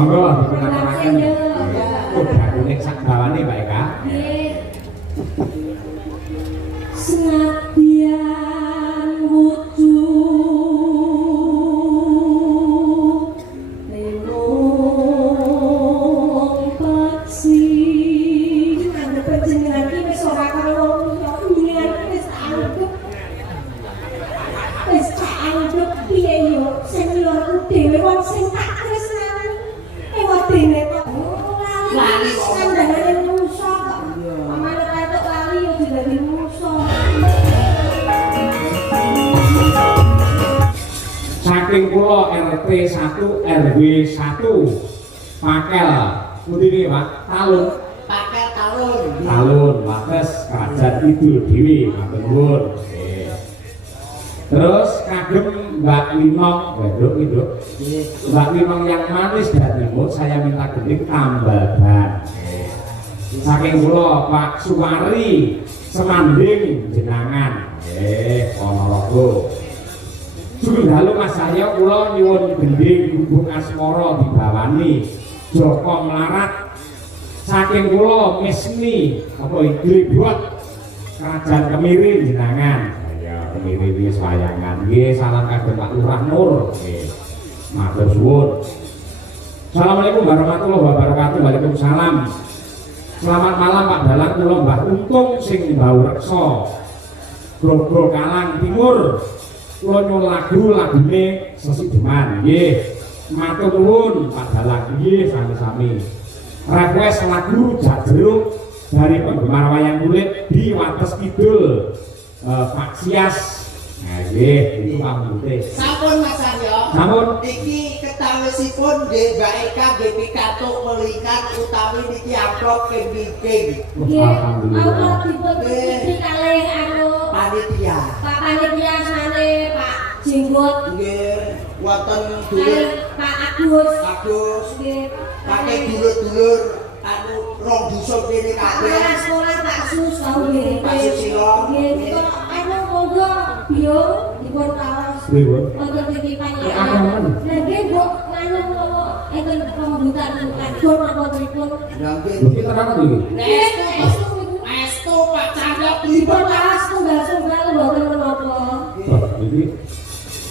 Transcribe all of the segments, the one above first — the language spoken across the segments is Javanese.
Monggo dipunaturaken. Udah kuning sak bawane Mbak Eka. Nggih. Senadyan wujud lewung paksi nang panjenengan iki wis ora karo dunia wis anggap piye yo sing loro dhewe wong sing tak tresnani ewadene kok lali sandangane musa kok pamane katok lali yo dadi musa. Saking kula RT 1 RW 1 Pakel pundi niki Pak? Talun. Pakel talun. Talun wates Kerajaan Kidul Dewi matur nuwun. Terus kagem Mbak Winong, Nduk Nduk. Mbak Winong yang manis dan imut saya minta gending tambal ban. Saking kula Pak Suwari Semanding jenangan. Nggih, Ponorogo. Sugeng dalu Mas saya kula nyuwun gending Bubuk Asmara dibawani Joko Mlarat. Saking kula Misni apa Glebot Kerajaan Kemiri jenangan. Kemiri wis wayangan nggih salam kagem Pak Lurah Nur nggih matur suwun. Assalamualaikum warahmatullahi wabarakatuh. Waalaikumsalam. Selamat malam Pak Dalang, kula Mbah Untung sing Mbau Reksa Grogol Kalang Timur. Kula nyuwun lagune Sesideman nggih. Matur nuwun Pak Dalang nggih sami-sami. Request lagu Jak Jeruk dari penggemar wayang kulit di Wates Kidul. Pak Sias. Nah, nggih, itu pamute. Sampun Mas Aryo. Sampun. Iki ketawisipun nggih Mbak Eka nggih pikantuk melingkar utawi niki amplop ping-ping. Nggih, Alhamdulillah. Allah dipun puji kalih Panitia. Pak Panitia sane Pak Jenggot. Nggih, wonten Kalih dulur Pak Agus. Agus. Nggih. Pakai dulur-dulur anu rong dusun kene kabeh. Kepala sekolah Pak Sus tau nggih. Pak Susilo. Nggih, kok anu monggo biung dipun kaos. Pripun? Wonten titipan ya. Akan. Lah nggih, Bu, nganu enten pembukaan kantor apa pripun? Ya nggih. Iki terang iki. Nggih, Estu Pak Chandra dipun kaos tunggal-tunggal mboten menapa. Wah, iki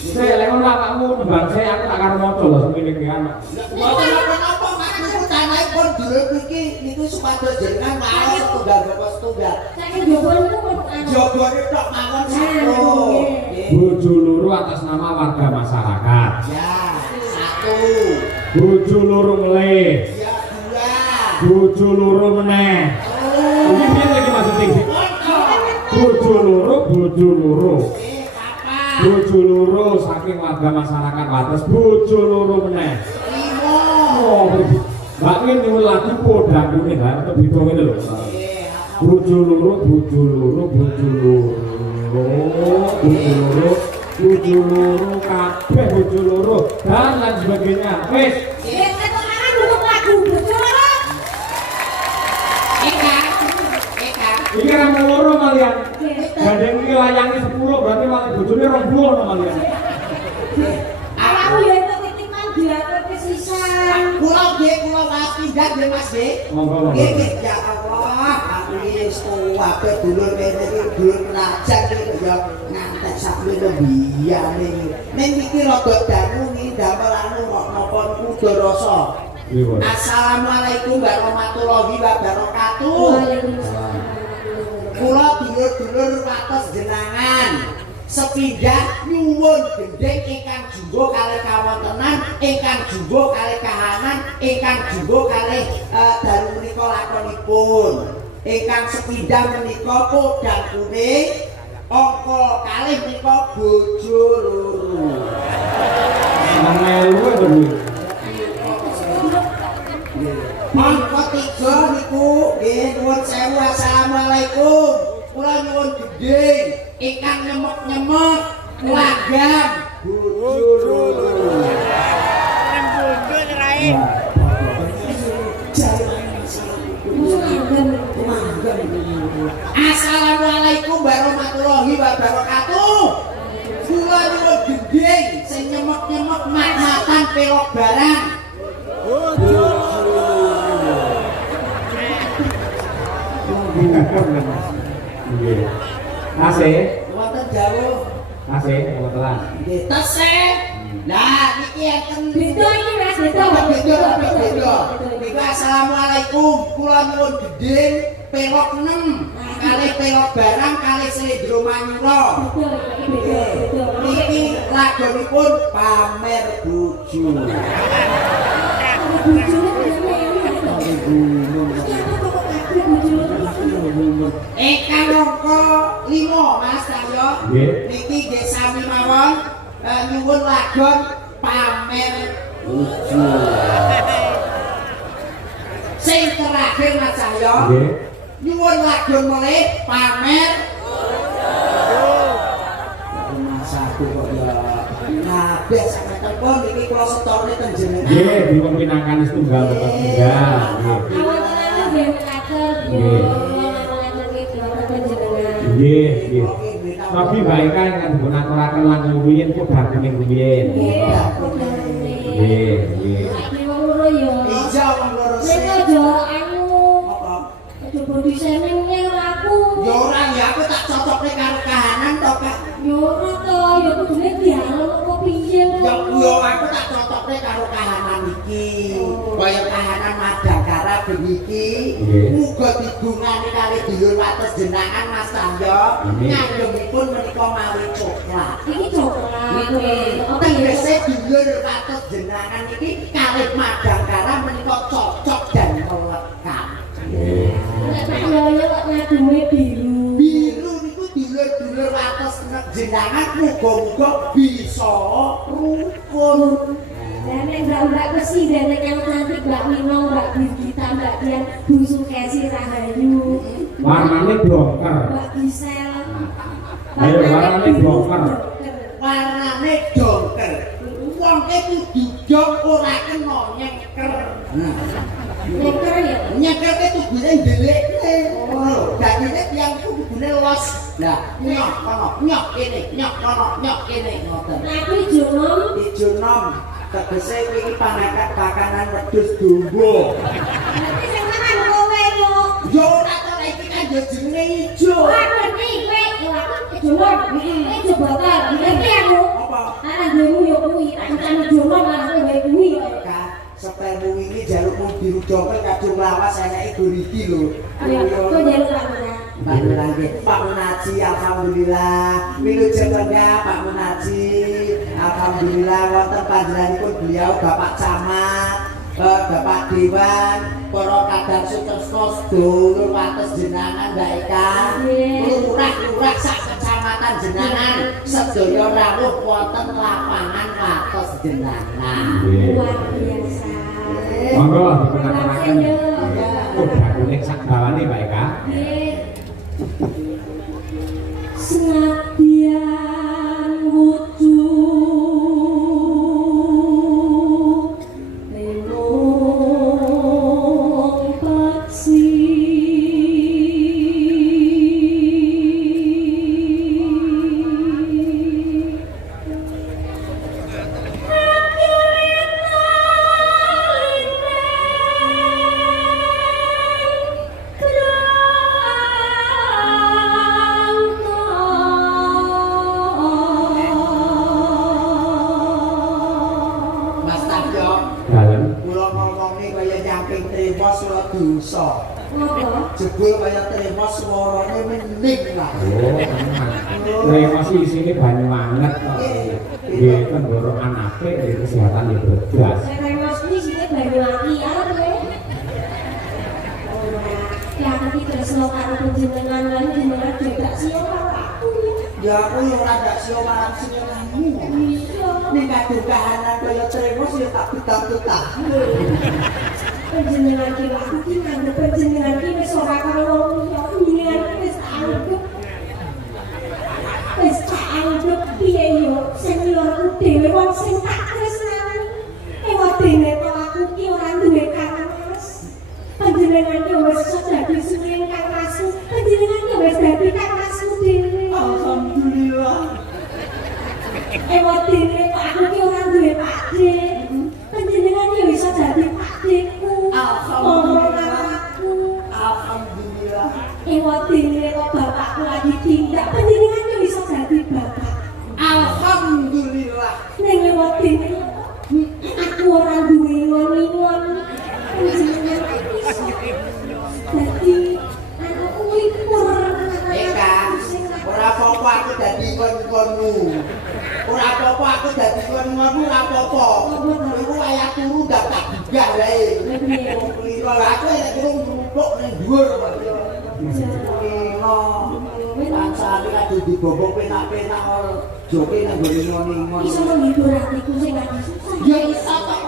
saya lek ora pakmu nembang saya aku tak karo maca lho semene iki anak. Mboten napa-napa Pak niku tanahipun dulur niki niku supados jenengan maos setunggal bapak setunggal. Saking jowo niku pun anu. Jogone tok mawon satu. Nggih. Bojo loro atas nama warga masyarakat. Ya, satu. Bojo loro meleh. Ya, dua. Bojo loro meneh. Iki piye iki maksudnya iki? Bojo loro, bojo loro. Papat. Bojo loro saking warga masyarakat Wates, bojo loro meneh. Lima. Oh, Mbak Win nyuwun lagu podang kuning ha, untuk bidung ini lho. Bojo loro, bojo loro, bojo loro. Bojo loro, bojo loro kabeh bojo loro dan lain sebagainya. Wis. Nggih, keterangan untuk lagu bojo loro. Eka. Iki ra loro malian. Nggih. Gandeng iki layange 10 berarti malah bojone 20 no malian. Awakmu ya itu titipan diatur kesisan. Kula nggih kula maaf pindah nggih Mas nggih. Monggo monggo. Nggih nggih ya Allah, aku iki wis tuwabe dulur kene iki dulur kerajaan iki ya ngantek sakmene lembiyane iki. Ning iki rada dangu iki damel anu kok napa kudu rasa. Assalamualaikum warahmatullahi wabarakatuh. Waalaikumsalam. Kula dulur-dulur wates jenengan sepindah nyuwun gendeng ingkang jumbo kalih kawontenan, ingkang jumbo kalih kahanan, ingkang jumbo kalih dalu menika lakonipun. Ingkang sepindah menika podang kuning, angka kalih menika bojo loro. Melu to kuwi. Angka 3 niku nggih nuwun sewu assalamualaikum. Kula nyuwun gendeng ingkang nyemek-nyemek lagam bojo loro. Assalamualaikum warahmatullahi wabarakatuh. Kula nyuwun gendeng sing nyemek-nyemek mat-matan pelok barang. Nggih. Tasih, Wonten jauh. tasih kebetulan. Nggih, tesih. Lah niki enten Beda iki Mas, beda. beda. Niku assalamualaikum. Kula nyuwun gedeng pelok 6 kali pelok barang kali slendro manyura. Beda. Niki lagunipun pamer bojo. Bojone Ingkang angka 5 Mas Cahyo. Nggih. Niki nggih sami mawon nyuwun lagon pamer bojo. Sing terakhir Mas Cahyo. Nggih. Nyuwun lagon mulih pamer Mas aku kok ya kabeh sampe telepon iki kula setorne teng jenengan. Nggih, dipun pinakan setunggal bapak tunggal. Nggih. Awal tenan nggih kater yo. Nggih, nggih. Tapi baik kan kan dipun aturaken lan rumiyin padha kuning rumiyin. Nggih, nggih. Saiki wong loro yo. Iya wong loro Nek sik. aja anu Apa? coba disenengnya aku. Ya ora ya aku tak cocokne karo kahanan to Kak. Yo ora to, yo kudune dialog kok piye Ya ngono. yo aku tak cocokne karo kahanan iki. Kaya kahanan Madangkara beniki. Nggih. Muga digungani kali dulur wates jenengan Mas Cahyo. Amin. Ngagungipun menika mawi coklat. Iki coklat. Niki Oke, ya. tegese dulur wates jenengan iki kalih Madangkara menika cocok dan melekat. Nggih. Nek Pak Yoyo kok ngadume biru. Biru niku dulur-dulur wates jenengan muga-muga bisa rukun. Dan nek mbak presiden yang cantik Mbak Minong, Mbak Birgita, Mbak Dian, Bu Sukesi Rahayu, Warnane dongker. Mbak Gisel. Ayo, warnane dongker. Warnane dongker. Wong e kudu dong ora kena nyengker. Nyeker ya. Nyengker ke tugune ndelikne. Oh, dadine tiyang iku kudune los. Lah, nyok kono, nyok kene, nyok kono, nyok kene ngoten. Nah, aku jonom. Ijo nom tegese iki panakat pakanan wedhus dombo. Nanti sing mangan kowe kok. Yo ora to iki kan yo jenenge ijo. Ora ngerti kowe yo aku jonom. Ijo bakar. Ngerti aku. Apa? Ana dhewe yo kuwi, tak kancane jonom ana kowe kuwi. Kak, sepelmu ini jalukmu biru dongkel kadung lawas enake goriki lho. Ya, kok jaluk tak mana? Pak Munaji, Pak Munaji, alhamdulillah. Minut jenengnya Pak Munaji. Alhamdulillah wonten panjenenganipun beliau Bapak Camat, Bapak Dewan, para kadang sutresna sedulur wates jenengan Mbak Eka. Lurah-lurah sak kecamatan jenengan sedaya rawuh wonten lapangan wates jenengan. Nggih. Luar biasa. Monggo dipun aturaken. Padha kuning sak dawane Mbak Eka. Senadyan wujud lemong paksi Mas Tahyo, Dalem. kula ngomong nih kaya nyamping tremos kula dosa. Ngopo? Jebul kaya tremos suarane mening lah. Oh, tenan. Emosi isine banyu anget kok. Nggih, tenggorokan apik, nggih, kesehatan ya berdas. Remos kuwi sine banyu aki ya kowe. Ora. Ya tapi tresno karo panjenengan lan jenengan juga sio karo aku. Ya aku yo ora ndak sio marang senenganmu. Bisa. Ning kadung kahanan kaya tremos ya tak betah-betah. Panjenengan ki aku ki ngandhep panjenengan ki wis ora karo wong liya. Jenengan wis anggap. Wis tak anggap piye yo sing loro dhewe wong sing tak tresnani. Ewadene to aku ki ora duwe kangmas. Panjenengan ki wis iso dadi suwing kangmasku. Panjenengan ki wis dadi kangmasku dhewe. Alhamdulillah. Ewadene to aku ki ora duwe pakde. Panjenengan yo iso dadi pakdeku. Alhamdulillah. Ngomong karo aku. Alhamdulillah. Ewat tak gigah wae. Keliro lha aku nek kurung numpuk ning dhuwur kok. Keliro. Pancane kadhe dibobok penak-penak joke nang gone ngon-ngon. Iso menghibur hatiku sing lagi susah. Ya iso kok.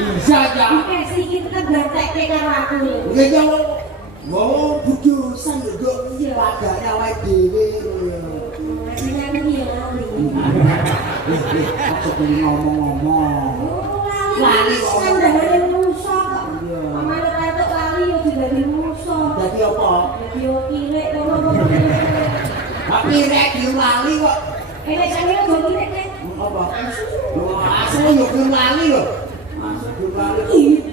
Bisa ya. Oke, sedikit kegantek karo aku. Ya ya. Wow, bujusan lho, padane awake dhewe lho. Nyanyi ya lali. Aku pengen ngomong-ngomong. Lali sandangane musa kok. Amane katok lali yo dadi musa. Dadi apa? Dadi yo kirek ngono. Tapi rek lali kok. Nek jane yo kirek nek. Apa? Asale yo lali lho. Masuk lali.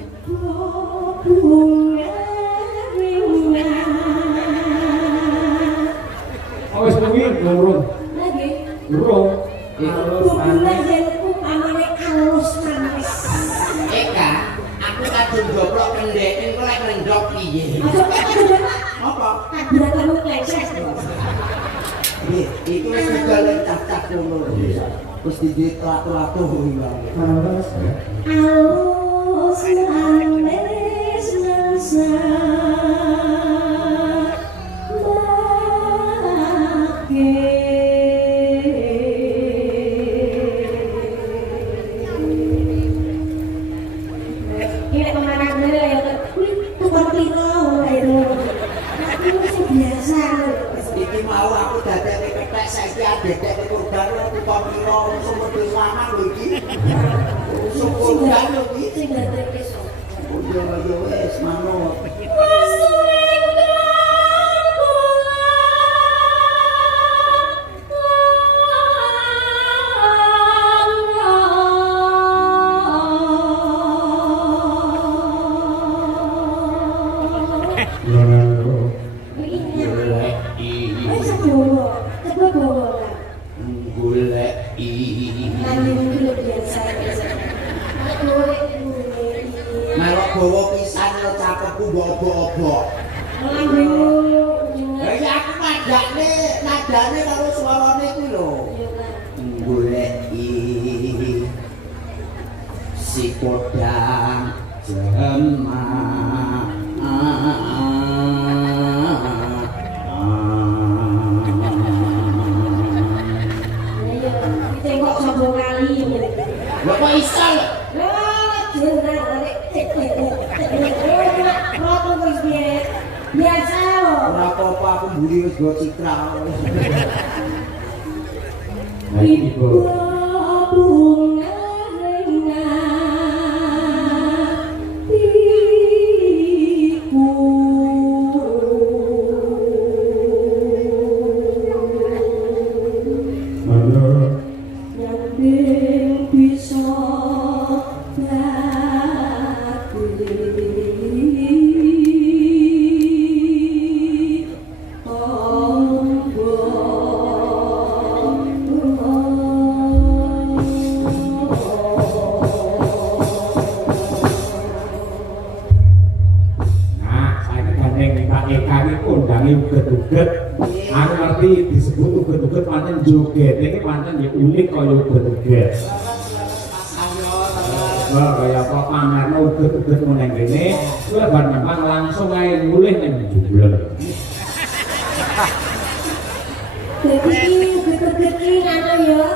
Oh, wis kuwi durung. Lagi. Durung. Bulan jenengku amane alus manis. Eka, aku kadung joplok kendhek engko lek ngendhok piye? Aja kok Apa? kadang kamu kleset. Iku wis digale cacah ngono. Terus dijit latu-latu kuwi. Panas ya. Alus manis nasa. Iki mau aku dadane kethek saiki adek kurban tukang pira langsung medhun lanang lho iki. Langsung kurban lho iki. Sing ngadeke sok. Yo wis manut. Melok bawa pisan lo cakepku obok-obok. Ya aku nadane karo suarane kuwi lho. Goleki si podang jemaah. Tengok sambung kali. Bapak iso lho. Biasa loh. Ora apa-apa aku mburi wis go citra. Ibu. Bunga uget-uget. Aku ngerti disebut uget-uget pancen joget. Iki pancen ya unik kaya uget-uget. Wah, kaya apa pamerno uget-uget ngene kene, kuwi bar memang langsung ae mulih ning jumlah. Jadi uget-uget iki ngono ya.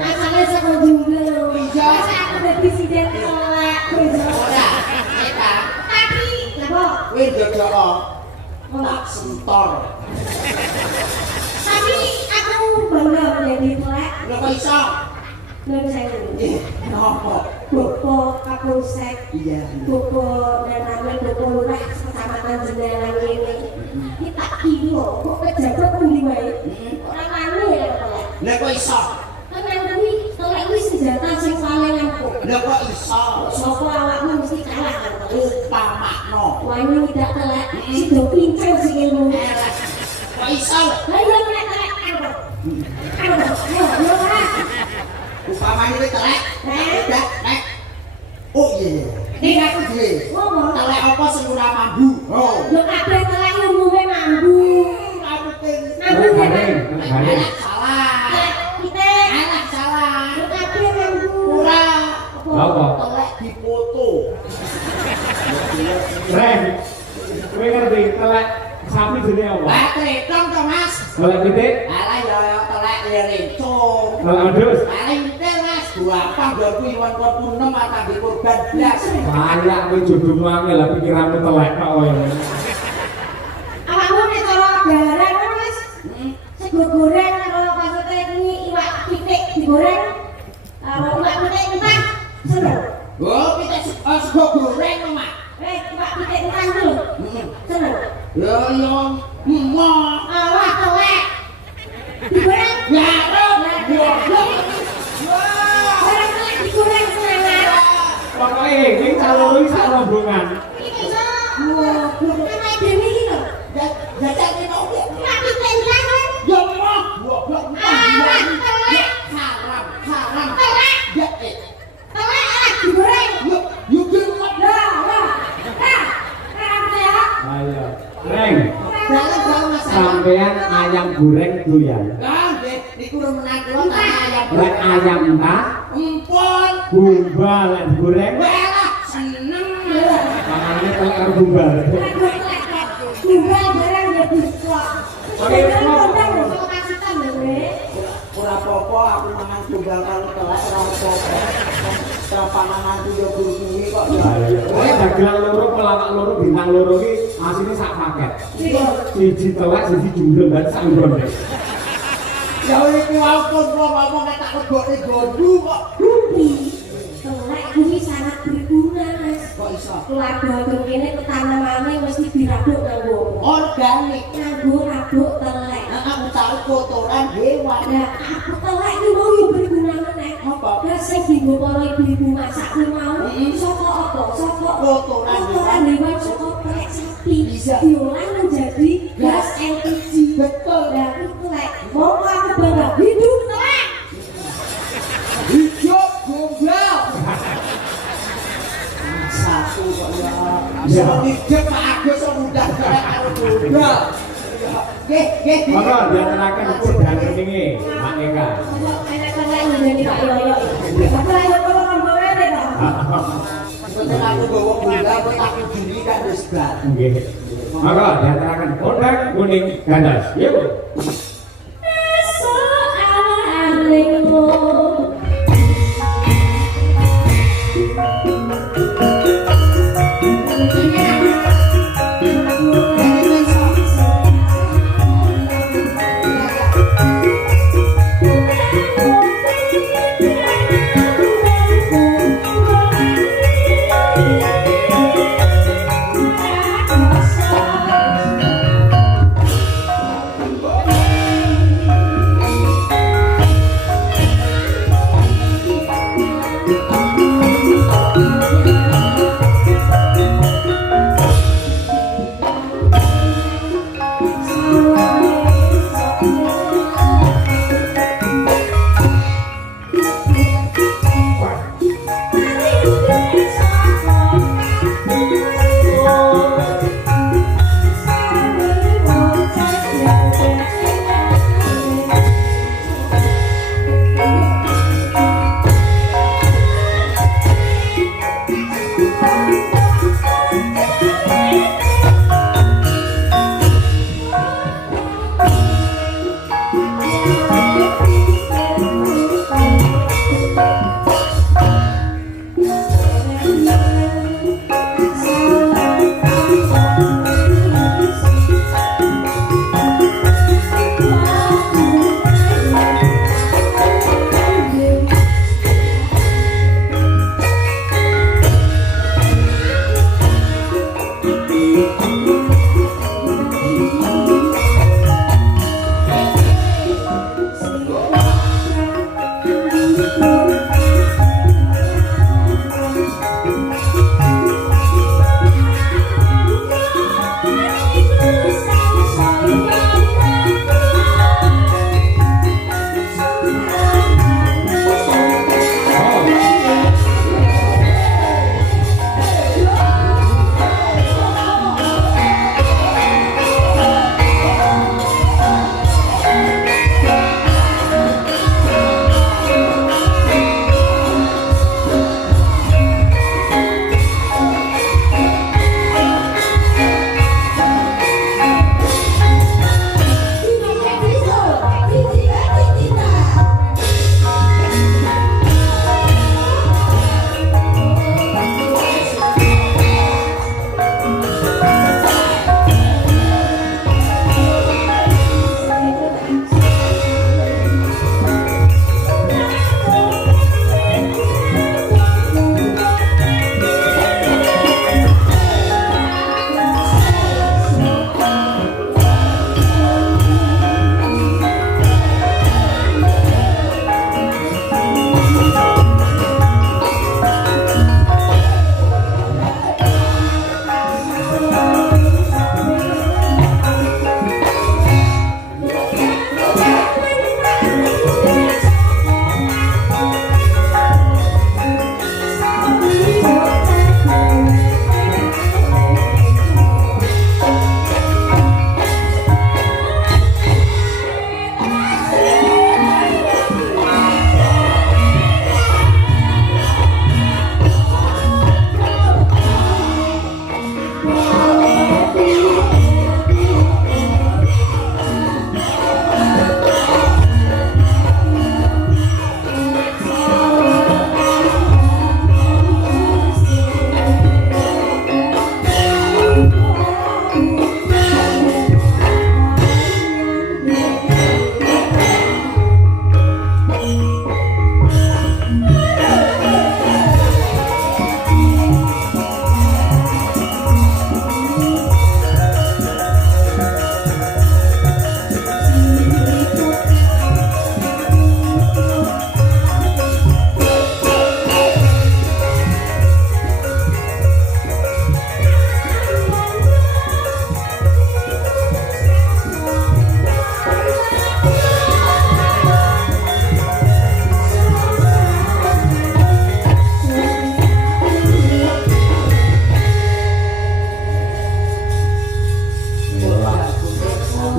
Asale saka jumlah. Iya, aku dadi presiden kelak. Ora, eta. Tapi, napa? Kowe jajal tak sentor. Tapi aku bangga menjadi telek. Berapa iso? Belum saya Nopo? Bopo Kapolsek. Iya. Bopo dan namanya Bopo Lurah Kecamatan Jenderal ini. Kita kilo, kok pejabat pundi wae. Orang anu ya telek. Lah kok iso? Tenan kuwi telek kuwi senjata sing paling ampuh. Lah kok iso? Sopo awakmu mesti kalah kan telek. Pamakno. Wah ini tidak telek. Sido pincer sing ilmu. Kok iso? Lah iya nek telek aku. Ayo, Upamane kowe telek, nek. Oh iya. Iki aku dhewe. ngomong. Telek apa sing ora mambu? Oh. Lho kabeh telek umume mambu. Aku ping. Mambu ya kan? jenenge apa? Lah tretong to Mas. Telek pitik, Alah ya telek rencong. telek adus. Paling penting Mas, gampang yo kuwi wong punem atau di korban blas. Kayak kowe jodohmu angel lah pikiranmu telek kok kowe. Awakmu nek cara gareng ngono Mas. Sego goreng karo maksudnya ini iwak pitik digoreng. Kalau iwak pitik mentah, seneng. Oh, kita sego goreng to Mas. Iwak pitik mentah itu lho. Seneng. Yo yo mok. Awak telek. Digoreng. Ya, goblok. Barang telek digoreng senengan. Pokoke iki calon iki sak rombongan. Iki iso. Ana dhewe iki lho. Jajan ini mau ya. Iwak pitik mentah kowe. Yo mok. Goblok. Awak telek. Haram, haram. Telek. Ya, Telek awak digoreng. yo gelap. Lah, lah. Lah. Ya. Ayo. Reng, Dalam masalah. sampean ayam goreng doyan. Lah, nggih, niku remenan kula tak ayam. Lek ayam entah, Empon. gumba lek digoreng. Walah, seneng. Panganane telek karo gumba. Tunggal barang ya bisa. Oke, Kondang lho kasitan lho, Bre. Ora apa-apa aku mangan tunggal karo telek ora apa-apa. Pangananku yo guru-guru kok ya. Kowe dagelan loro, pelawak loro, bintang loro iki asine sak paket. Siji telek, siji jumbleng dan sak nggon. Ya iki wae pun ngomong nek tak lebokne gondu kok. Rupi. Telek kuwi sangat berguna, Mas. Kok iso? Keluarga kene ketanamane mesti dirabuk nganggo Organik. nganggo rabuk telek. Aku tahu kotoran hewan. Nah, aku telek iki mau yo berguna meneh. Apa? Lah sing dienggo para ibu-ibu masak kuwi mau saka apa? Saka Kotoran hewan saka telek sapi. Bisa. Diolah menjadi gas LPG. Betul. Lah itu telek. Mau aku bangga hidup telek. Hidup gombal. Satu kok ya. Ya. Hidup Pak Agus kok udah telek karo gombal. Nggih. Monggo diaturaken sedang ini, Mak Eka. Enak-enak ngene Pak Yoyo. Tapi ayo kok rombongan to. Betul aku bawa gombal kok aku diri kan wis bar. Nggih. Monggo diaturaken kodang kuning gandas. Yuk.